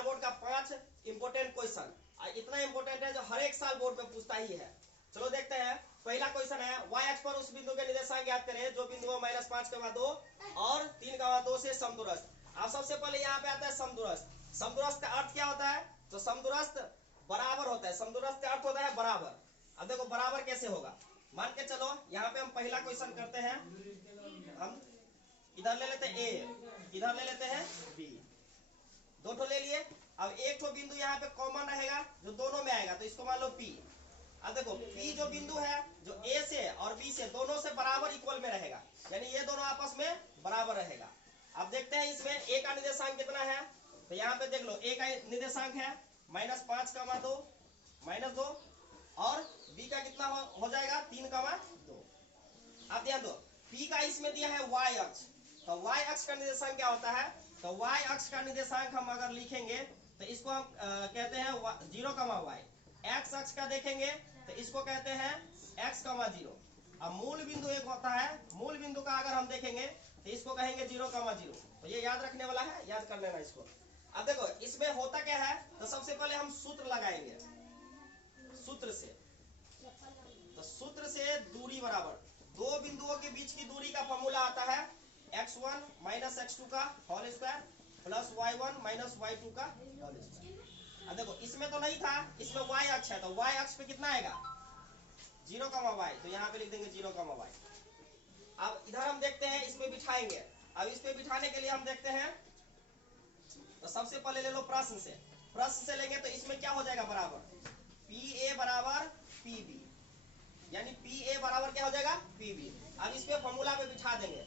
Bihar board का 5 important question, इतना important है जो हर एक साल बोर्ड में पूछता ही है। चलो देखते हैं। पहला क्वेश्चन है, y अक्ष पर उस बिंदु के निर्देशांक ज्ञात करें जो बिंदु -5,2 और 3,2 से समदूरस्थ। अब सबसे पहले यहाँ पे आता है समदूरस्थ। समदूरस्थ का अर्थ क्या होता है? तो समदूरस्थ बराबर होता है। समदूरस्थ का अर्थ होता है बराबर। अब देखो बराबर कैसे होगा, मान के चलो यहाँ पे हम पहला क्वेश्चन करते हैं। हम इधर ले लेते हैं ए, इधर ले लेते हैं बी, दो ठो ले लिए। अब एक ठो बिंदु यहाँ पे कॉमन रहेगा जो दोनों में आएगा, तो इसको मान लो पी। अब देखो पी जो बिंदु है जो ए से और बी से दोनों से बराबर इक्वल में रहेगा, यानी ये दोनों आपस में बराबर रहेगा। अब देखते हैं इसमें ए का निर्देशांक कितना है, तो यहाँ पे देख लो ए का निर्देशांक है -5,2 -2 और बी का कितना हो जाएगा 3,2। अब ध्यान दो पी का इसमें दिया है y अक्ष, तो y अक्ष का निर्देशांक क्या होता है? तो y अक्ष का निर्देशांक हम अगर लिखेंगे तो इसको हम कहते हैं 0,y। x अक्ष का देखेंगे तो इसको कहते हैं x,0। अब मूल बिंदु एक होता है, मूल बिंदु का अगर हम देखेंगे तो इसको कहेंगे 0,0। तो ये याद रखने वाला है, याद कर लेना इसको। अब देखो इसमें होता क्या है, तो सबसे पहले हम सूत्र लगाएंगे। सूत्र से, तो सूत्र से दूरी बराबर, दो बिंदुओं के बीच की दूरी का फॉर्मूला आता है x1 - x2 का whole square plus y1 - y2 का होल स्क्वायर। अब देखो इसमें तो नहीं था, इसमें y अक्ष है, तो y अक्ष पे कितना आएगा 0,y, तो यहाँ पे लिख देंगे 0,y। अब इधर हम देखते हैं, इस पे बिठाएंगे। अब इस पे बिठाने के लिए हम देखते हैं, तो सबसे पहले ले लो प्रश्न से। प्रश्न से लेंगे तो इसमें क्या हो जाएगा बराबर PA बराबर PB, यानी PA बराबर क्या हो जाएगा PB। अब इस पे फॉर्मूला पे बिठा देंगे।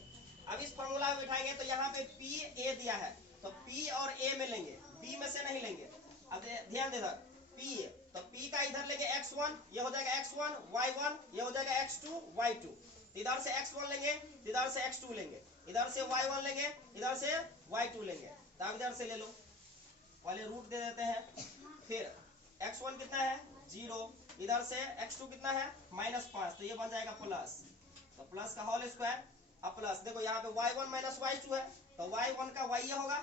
अब इस फॉर्मूला में बिठाएंगे तो यहाँ पे PA दिया है, तो P और A में लेंगे, B में से नहीं लेंगे। अब ध्यान दे इधर P, तो P का इधर लेंगे x1, ये हो जाएगा x1 y1, ये हो जाएगा x2 y2। इधर से x1 लेंगे, इधर से x2 लेंगे, इधर से y1 लेंगे, इधर से y2 लेंगे। तो अब इधर से ले लो, पहले रूट दे देते हैं। फिर x1 कितना है 0, इधर से x2 कितना है -5, तो ये बन जाएगा प्लस, तो प्लस का होल स्क्वायर। अब प्लस देखो यहाँ पे y1 - y2 है, तो y1 का y ये होगा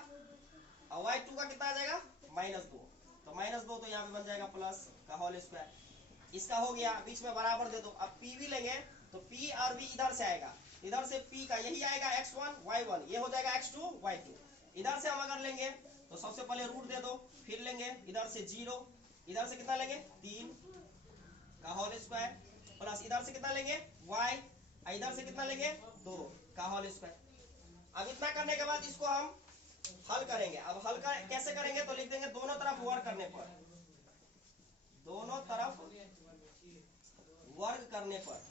और y2 का कितना आ जाएगा -2, तो -2, तो यहाँ पे बन जाएगा प्लस का होल स्क्वायर। इसका हो गया, बीच में बराबर दे दो। अब p भी लेंगे तो p और b इधर से आएगा, इधर से p का यही आएगा x1 y1, ये हो जाएगा x2 y2। इधर से हम अगर लेंगे तो सबसे पहले रूट दे दो, फिर लेंगे इधर से 0, इधर से कितना लेंगे 3 का होल स्क्वायर प्लस इधर से कितना लेंगे y, इधर से कितना लेंगे 2 का होल स्क्वायर। अब इतना करने के बाद इसको हम हल करेंगे। अब हल कैसे करेंगे, तो लिख देंगे दोनों तरफ वर्ग करने पर, दोनों तरफ वर्ग करने पर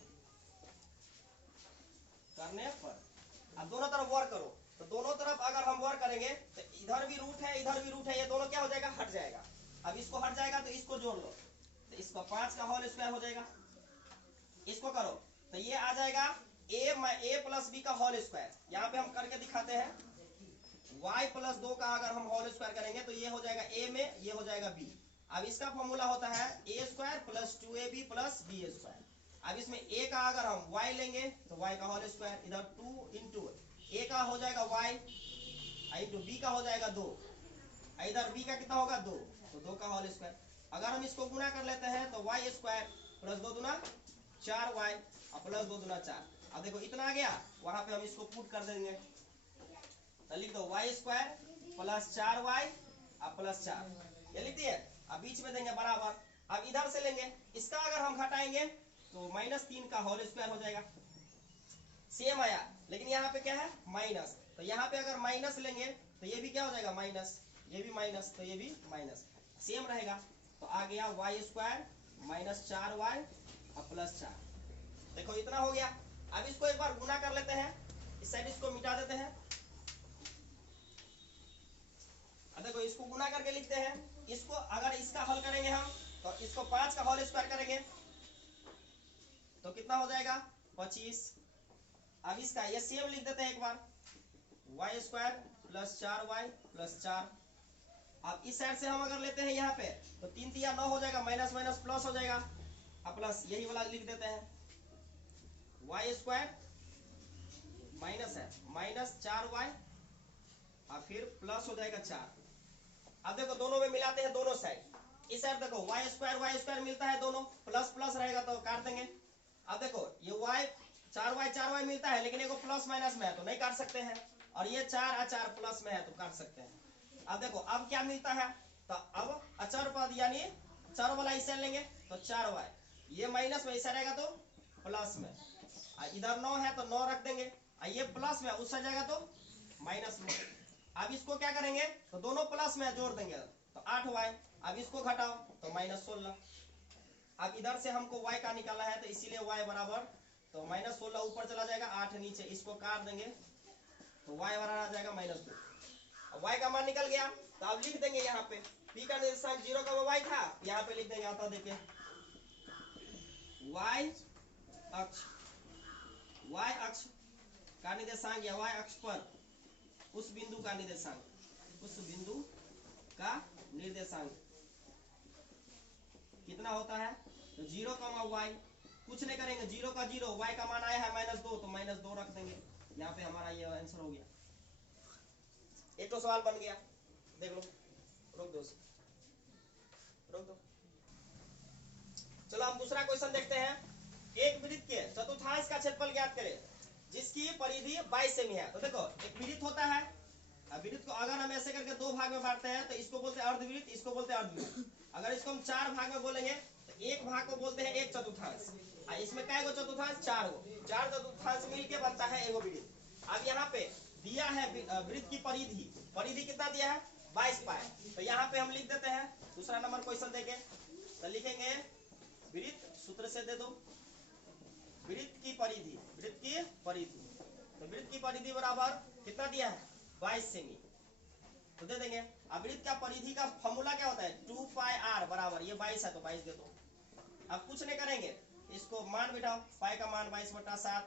अब दोनों तरफ वर्ग करो, तो दोनों तरफ अगर हम वर्ग करेंगे तो इधर भी रूट है, इधर भी रूट है, ये दोनों क्या हो जाएगा हट जाएगा। अब इसको हट जाएगा तो इसको जोड़ लो, तो इसको 5 का होल स्क्वायर हो जाएगा। इसको करो तो ये आ जाएगा a प्लस b का होल स्क्वायर। यहाँ पे हम करके दिखाते हैं, y प्लस 2 का अगर हम होल स्क्वायर करेंगे तो ये हो जाएगा a में, ये हो जाएगा b। अब इसका फॉर्मूला होता है a square plus 2ab plus b square. अब इसमें a का अगर हम y लेंगे तो y का होल स्क्वायर, इधर 2 इंटू a का हो जाएगा y इंटू b का हो जाएगा 2, इधर b का कितना होगा 2, तो 2 का होल स्क्वायर। अगर हम इसको गुना कर लेते हैं तो y स्क्वायर प्लस 2 दूना 4y और प्लस 2 दूना 4। अब देखो इतना आ गया, वहां पे हम इसको पुट कर देंगे, तो लिख दो y स्क्वायर प्लस 4y और प्लस 4, ये लिख दिए। अब बीच में देंगे बराबर। अब इधर से लेंगे, इसका अगर हम घटाएंगे तो -3 का होल स्क्वायर हो जाएगा। सेम आया, लेकिन यहाँ पे क्या है माइनस, तो यहाँ पे अगर माइनस लेंगे तो ये भी क्या हो जाएगा माइनस, ये भी माइनस, तो ये भी माइनस, सेम रहेगा। तो आ गया y स्क्वायर -4y और प्लस 4। देखो इतना हो गया। अब इसको एक बार गुना कर लेते हैं, इस साइड इसको मिटा देते हैं। अब देखो इसको गुना करके लिखते हैं, इसको अगर इसका हल करेंगे हम तो इसको 5 का होल स्क्वायर करेंगे तो कितना हो जाएगा 25। अब इसका ये सेम लिख देते हैं एक बार, y square plus 4y plus 4। अब इस साइड से हम अगर लेते हैं यहाँ पे तो 3 3 9 हो जाएगा, माइनस माइनस प्लस हो जाएगा। अब प्लस यही वाला लिख देते हैं, y स्क्वायर माइनस है -4y और फिर प्लस हो जाएगा 4। अब देखो दोनों में मिलाते हैं दोनों साइड। इस साइड देखो वाई स्क्वायर मिलता है, दोनों प्लस प्लस रहेगा तो काट देंगे। अब देखो ये वाई 4y मिलता है, लेकिन एगो प्लस माइनस में है तो नहीं काट सकते हैं, और ये 4 4 प्लस में है तो काट सकते हैं। अब देखो अब क्या मिलता है, तो अब अचर पद यानी चर वाला हिस्सा लेंगे तो 4y, ये माइनस में हिस्सा रहेगा तो प्लस में, इधर 9 है तो 9 रख देंगे, ये प्लस में उस जाएगा तो माइनस में। अब इसको क्या करेंगे, तो दोनों प्लस में जोड़ देंगे तो 8y। अब इसको घटाओ तो -16। अब इधर से हमको y का निकालना है तो इसीलिए y बराबर तो -16 ऊपर चला जाएगा, 8 नीचे, इसको काट देंगे तो y बराबर आ जाएगा -2। अब y का मान निकल गया तो अब लिख देंगे यहाँ पे p का निर्देशांक 0 का y था, यहाँ पे लिख देंगे, आता देखिए y अक्ष का निर्देशांक या y अक्ष पर उस बिंदु का निर्देशांक, उस बिंदु का निर्देशांक कितना होता है, तो 0 का y, कुछ नहीं करेंगे, 0 का 0, y का मान आया है -2 तो -2 रख देंगे। यहाँ पे हमारा ये आंसर हो गया। एक तो सवाल बन गया, देख लो, रोक दो। चलो हम दूसरा क्वेश्चन देखते हैं। एक वृत्त के चतुर्थांश का क्षेत्रफल ज्ञात करें जिसकी परिधि 22 सेमी है। तो देखो एक वृत्त होता है, वृत्त को अगर हम ऐसे करके दो भाग में बांटते हैं तो इसको बोलते हैं अर्धवृत्त, इसको बोलते हैं अर्धवृत्त। अगर इसको हम 4 भाग में बोलेंगे तो एक भाग को बोलते हैं एक चतुर्थांश, इसमें क्या गो चतुर्थांश, 4 गो, 4 चतुर्थांश मिलके बनता है एगो वृत्त। अब यहाँ पे दिया है वृत्त की परिधि कितना दिया है, 22 पाए, तो यहाँ पे हम लिख देते हैं दूसरा नंबर क्वेश्चन देके, तो लिखेंगे वृत्त, सूत्र से दे दो वृत्त की परिधि, तो वृत्त की परिधि बराबर कितना दिया है, 22 सेमी, तो दे देंगे। अब वृत्त का परिधि का फॉर्मूला क्या होता है, 2πr बराबर, ये 22 है तो 22 दे दो। अब कुछ नहीं करेंगे, इसको मान बिठाओ, पाई का मान 22/7,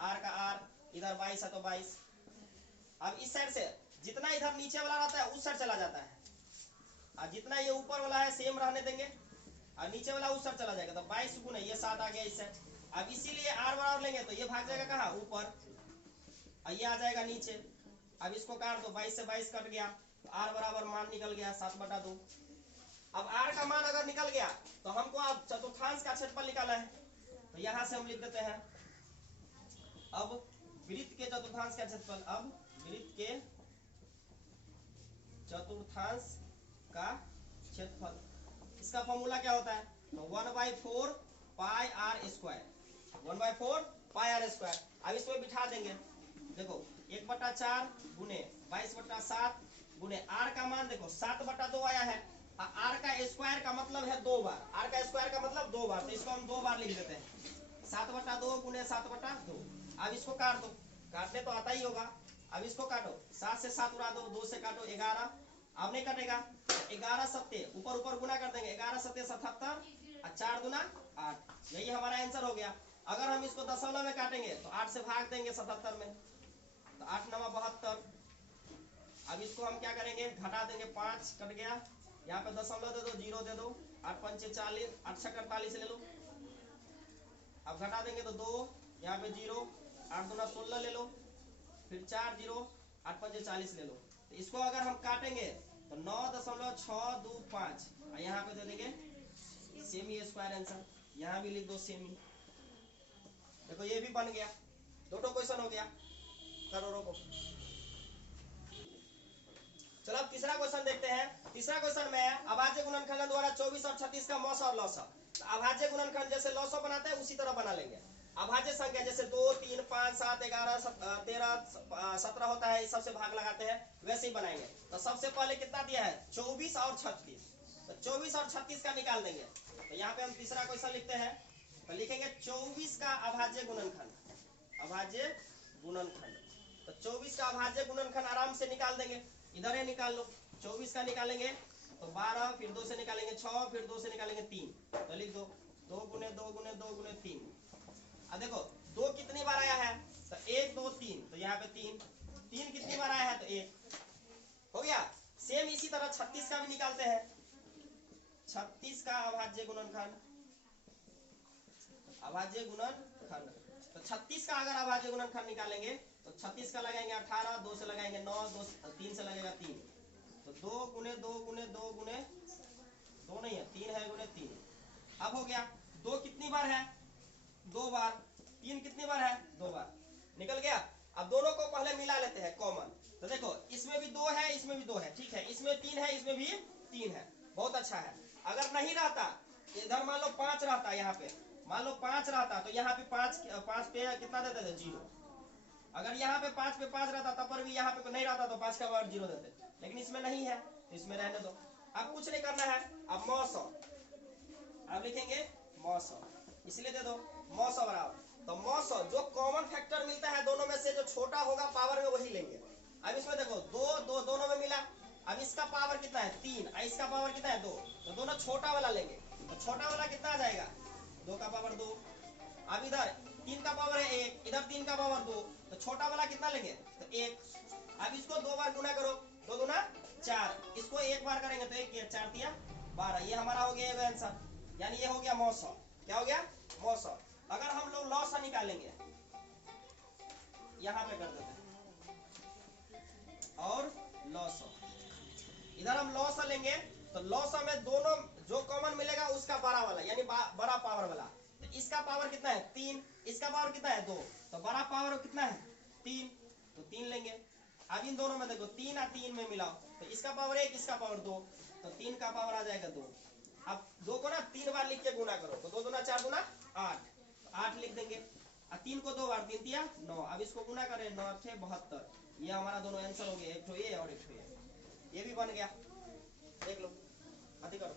आर का आर, इधर 22 है तो 22। अब इस साइड से जितना इधर नीचे वाला रहता है उस साइड चला जाता है, और जितना ये ऊपर वाला है सेम रहने देंगे, और नीचे वाला उस साइड चला जाएगा, तो 22 गुना ये 7 आ गया इस साइड। अब इसीलिए आर बराबर लेंगे तो ये भाग जाएगा कहाँ, ऊपर, और ये आ जाएगा नीचे। अब इसको काट दो, 22 से 22 कट गया, तो आर बराबर मान निकल गया 7/2। अब आर का मान अगर निकल गया तो हमको अब चतुर्थांश का क्षेत्रफल निकाला है, तो यहाँ से हम लिख देते हैं अब वृत्त के चतुर्थांश का क्षेत्रफल, अब वृत्त के चतुर्थांश का क्षेत्रफल, इसका फॉर्मूला क्या होता है, तो 1/4 pi r square, 1/4 pi r square. अब इसमें बिठा देंगे, देखो 1/4 गुने 22/7 गुने आर का मान देखो 7/2 आया है, आर का स्क्वायर का मतलब है 2 बार, आर का स्क्वायर का मतलब 2 बार, तो इसको हम 2 बार लिख देते हैं, 7/2 गुने 7/2। अब इसको काट दो, काटने तो आता ही होगा, अब इसको काटो, 7 से 7 उड़ा दो, 2 से काटो 11, अब नहीं कटेगा, 11 सत्ते ऊपर ऊपर गुना कर देंगे, 11 सत्ते 77 और 4 दूना 8, यही हमारा आंसर हो गया। अगर हम इसको दशमलव में काटेंगे तो 8 से भाग देंगे 77 में, तो 8 9 72। अब इसको हम क्या करेंगे, घटा देंगे, 5 कट गया, यहाँ पे दशमलव दे दो, 0 दे दो, 8 5 40, 8 6 48 ले लो। अब घटा देंगे तो 2, यहाँ पे 0, 8 दूना 16 ले लो, फिर 4 0, 8 5 40 ले लो। तो इसको अगर हम काटेंगे तो 9.625, यहाँ पे दे देंगे सेमी स्क्वायर आंसर, यहाँ भी लिख दो सेमी। देखो ये भी बन गया, दोनों क्वेश्चन हो गया। करो रोको, चलो अब तीसरा क्वेश्चन देखते हैं। तीसरा क्वेश्चन में अभाज्य गुणनखंड द्वारा 24 और 36 का मौसा और लौसा। तो अभाज्य गुणनखंड जैसे लौसा बनाते हैं उसी तरह बना लेंगे। अभाज्य संख्या जैसे 2 3 5 7 11 13 17 होता है, इस सबसे भाग लगाते हैं, वैसे ही बनाएंगे। तो सबसे पहले कितना दिया है, 24 और 36, तो 24 और 36 का निकाल देंगे। तो यहाँ पे हम तीसरा क्वेश्चन लिखते हैं, तो लिखेंगे 24 का अभाज्य गुणनखंड, अभाज्य गुणनखंड। तो 24 का अभाज्य गुणनखंड आराम से निकाल देंगे, इधर ही निकाल लो। 24 का निकालेंगे तो 12, फिर 2 से निकालेंगे 6, फिर 2 से निकालेंगे 3, तो लिख दो 2 गुने 2 गुने 2 गुने 3। अब देखो 2 कितनी बार आया है, तो 1 2 3, तो यहाँ पे 3 कितनी बार आया है, तो 1 हो गया। सेम इसी तरह 36 का भी निकालते हैं, 36 का अभाज्य गुणनखंड, अभाज्य गुणनखंड। तो 36 का अगर अभाज्य गुणनखंड निकालेंगे तो 36 का लगाएंगे 18, 2 से लगाएंगे 9, 2 3 से लगेगा 3, तो 2 गुने 2 गुने 2 गुने 2 नहीं है, 3 है गुने 3। अब हो गया 2 कितनी बार है, 2 बार। 3 कितनी बार है, 2 बार। निकल गया। अब दोनों को पहले मिला लेते हैं कॉमन। तो देखो इसमें भी 2 है, इसमें भी 2 है, ठीक है। इसमें 3 है, इसमें भी 3 है, बहुत अच्छा है। अगर नहीं रहता, इधर मान लो 5 रहता, यहाँ पे मान लो 5 रहता, तो यहाँ पे 5 पे कितना देते थे, 0। अगर यहाँ पे 5 पे 5 रहता तब पर भी यहाँ पे नहीं रहता तो 5 का पावर 0 देते, लेकिन इसमें नहीं है तो इसमें रहने दो। अब कुछ नहीं करना है। अब मौसम, अब लिखेंगे मौसम, इसलिए दे दो मौसम बराबर। तो मौसम जो कॉमन फैक्टर मिलता है दोनों में से, जो छोटा होगा पावर में वही लेंगे। अब इसमें देखो 2 दोनों में मिला। अब इसका पावर कितना है, 3, और इसका पावर कितना है, 2। तो दोनों छोटा वाला लेंगे। तो छोटा वाला कितना आ जाएगा, 2 का पावर 2। अब इधर 3 का पावर है 1, इधर 3 का पावर 2, तो छोटा वाला कितना लेंगे, तो 1। अब इसको 2 बार गुना करो, 2 दूना 4, इसको 1 बार करेंगे तो 1 4 दिया 12। ये हमारा हो गया आंसर, यानी ये हो गया मौसम। क्या हो गया, मौसम। अगर हम लोग लॉस निकालेंगे, यहाँ पे कर देते हैं और लॉस, इधर हम लॉस लेंगे। तो लॉस में दोनों जो कॉमन मिलेगा उसका बड़ा वाला, यानी बड़ा पावर वाला। तो इसका पावर कितना है, 3, इसका पावर कितना है, 2। तो बड़ा पावर कितना है, 3, तो 3 लेंगे। अब इन दोनों में देखो 3 और 3 में मिलाओ, तो इसका पावर 1, इसका पावर 2, तो 3 का पावर आ जाएगा 2। अब 2 को ना 3 बार लिख के गुना करो, तो 2 दूना 4 दूना 8, 8 लिख देंगे। और 3 को 2 बार, 3 दिया 9। अब इसको गुना करें, 9 8 72। ये हमारा दोनों आंसर हो गया, एक तो ये और एक तो ये भी बन गया। देख लो, अधिक करो।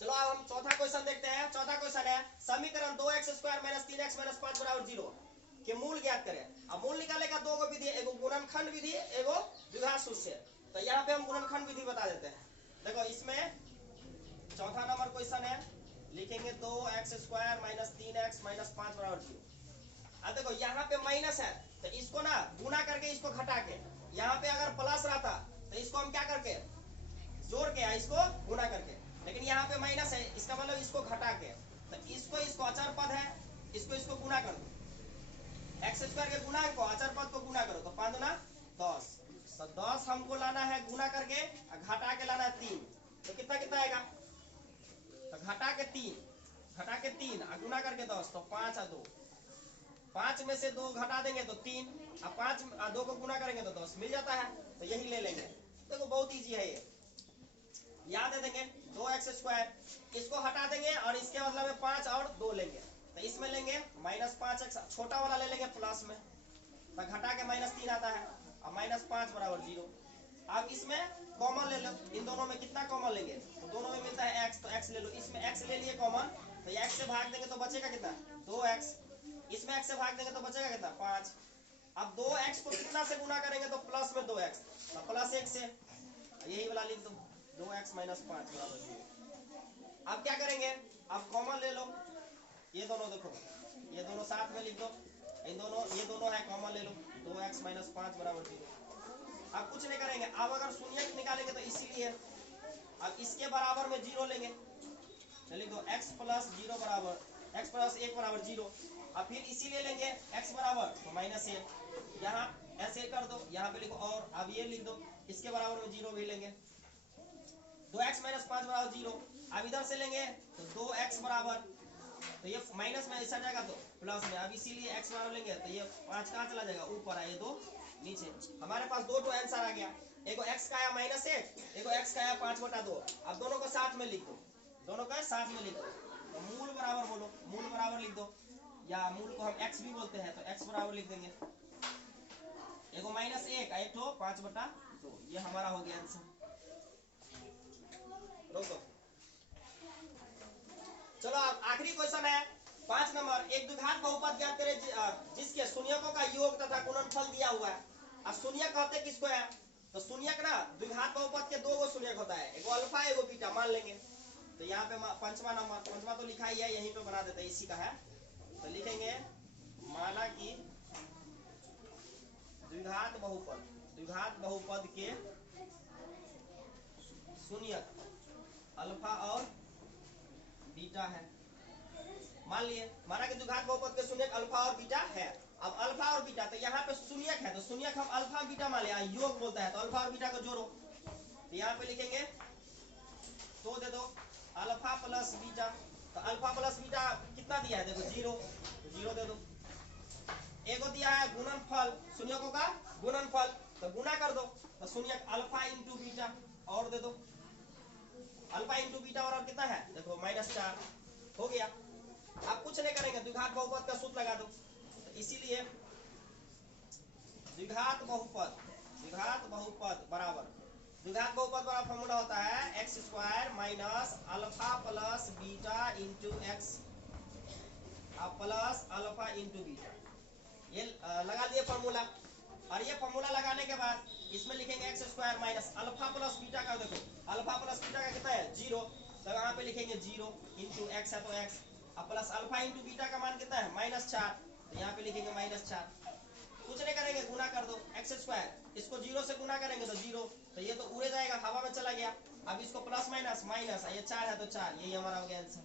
चलो अब हम चौथा क्वेश्चन देखते हैं। चौथा क्वेश्चन है समीकरण 2x² - 3x - 5 = 0 के मूल ज्ञात करें। अब मूल निकाले का 2 विधि, एगो गुणनखंड विधि, एगो द्विघात सूत्र। तो यहाँ पे हम गुणनखंड विधि बता देते हैं। देखो इसमें चौथा नंबर क्वेश्चन है, लिखेंगे 2x² - 3x - 5 = 0। अब देखो यहाँ पे माइनस है, तो इसको ना गुना करके इसको घटा के, यहाँ पे अगर प्लस रहता तो इसको हम क्या करके जोड़ के इसको गुना करके, लेकिन यहाँ पे माइनस है, इसका मतलब इसको घटा के। तो इसको अचर पद है, इसको गुना कर दो। x² के गुणांक को, अचर पद को गुना करो, तो 5 दूना 10। तो 10 हमको लाना है गुना करके, घटा के लाना है 3। तो कितना कितना आएगा, तो घटा के 3 और गुना करके 10, तो 5 और 2। 5 में से 2 घटा देंगे तो 3, अब 5 और 2 को गुना करेंगे तो 10 मिल जाता है। तो यही ले लेंगे। देखो बहुत इजी है ये, याद है। देंगे 2x², इसको हटा देंगे और इसके बदला में 5 और 2 लेंगे। तो इसमें लेंगे -5x, छोटा वाला ले लेंगे प्लस में, तो घटा के -3 आता है, और -5 = 0। अब इसमें कॉमन ले लो, इन दोनों में कितना कॉमन लेंगे, तो दोनों में मिलता है x, तो x ले लो। इसमें x ले लिए कॉमन, तो x से भाग देंगे तो बचेगा कितना, 2x। इसमें x से भाग देंगे तो बचेगा कितना, 5। अब 2x को कितना से गुना करेंगे, तो प्लस में 2x, तो +1 से, यही वाला लिख दो, 2x - 5 = 0। अब क्या करेंगे, अब कॉमन ले लो, ये दोनों देखो, ये दोनों साथ में लिख दो, ये दोनों है कॉमन ले लो, 2x - 5 = 0। अब कुछ नहीं करेंगे। अब अगर शून्य निकालेंगे तो इसीलिए, अब इसके बराबर में 0 लेंगे, तो लिख दो x + 0 बराबर, x + 1 = 0। अब फिर इसीलिए लेंगे x बराबर तो -1, यहाँ ऐसे कर दो, यहाँ पे लिखो, और अब ये लिख दो, इसके बराबर में 0 भी लेंगे, 2x - 5 = 0। अब इधर से लेंगे तो 2x बराबर, तो ये माइनस में ऐसा जाएगा तो प्लस में। अब इसीलिए x बराबर लेंगे, तो ये 5 कहाँ चला जाएगा, ऊपर है, ये 2 नीचे। हमारे पास 2 तो आंसर आ गया, एगो x का आया -1, एगो x का आया 5/2। अब दोनों को साथ में लिख दो, दोनों को साथ में लिख दो, तो मूल बराबर बोलो, मूल बराबर लिख दो, या मूल को हम x भी बोलते हैं, तो x बराबर लिख देंगे, एगो -1 एक तो 5/2। ये हमारा हो गया आंसर। रोको, चलो अब आखिरी क्वेश्चन है 5 नंबर। एक द्विघात बहुपद ज्ञात करें जिसके शून्यकों का योग तथा गुणनफल दिया हुआ है। अब शून्यक कहते किसको है, तो शून्यक ना द्विघात बहुपद के 2 गो शून्यक होता है, एगो अल्फा एगो बीटा मान लेंगे। तो यहाँ पे 5वां नंबर, 5वां तो लिखा ही है, यहीं पे बना देते हैं, इसी का है। तो लिखेंगे माना कि द्विघात बहुपद के शून्यक अल्फा और बीटा है। मान लिए, माना कि द्विघात बहुपद के शून्यक अल्फा और बीटा है। अब अल्फा और बीटा, तो यहाँ पे शून्यक है तो शून्यक हम अल्फा बीटा मान लिया, योग बोलता है तो अल्फा और बीटा को जोड़ो, तो यहाँ पे लिखेंगे तो दे दो अल्फा प्लस बीटा, तो अल्फा प्लस बीटा कितना दिया है देखो 0, तो 0 दे दो। एगो दिया है गुणनफल, शून्यकों का गुणनफल, तो गुणा कर दो, तो शून्यक अल्फा इंटू बीटा और दे दो, अल्फा इंटू बीटा और कितना है देखो -4 हो गया। आप कुछ नहीं करेंगे, द्विघात बहुपद का सूत्र लगा दो, तो इसीलिए द्विघात बहुपद बराबर, द्विघात बहुपद वाला फॉर्मूला होता है x² minus alpha plus beta into x plus alpha into beta. ये लगा दिए फॉर्मूला, और ये फॉर्मूला लगाने के बाद इसमें लिखेंगे x² minus alpha plus beta का, देखो अल्फा प्लस बीटा का कितना है 0, तो यहाँ पे लिखेंगे 0 इंटू एक्स है तो x, plus alpha into beta का मान कितना है -4, तो यहाँ पे लिखेंगे -4। कुछ नहीं करेंगे, गुना कर दो x², इसको 0 से गुना करेंगे तो 0, तो ये तो उड़े जाएगा, हवा में चला गया। अब इसको प्लस माइनस माइनस, ये 4 है तो 4, यही हमारा हो गया आंसर।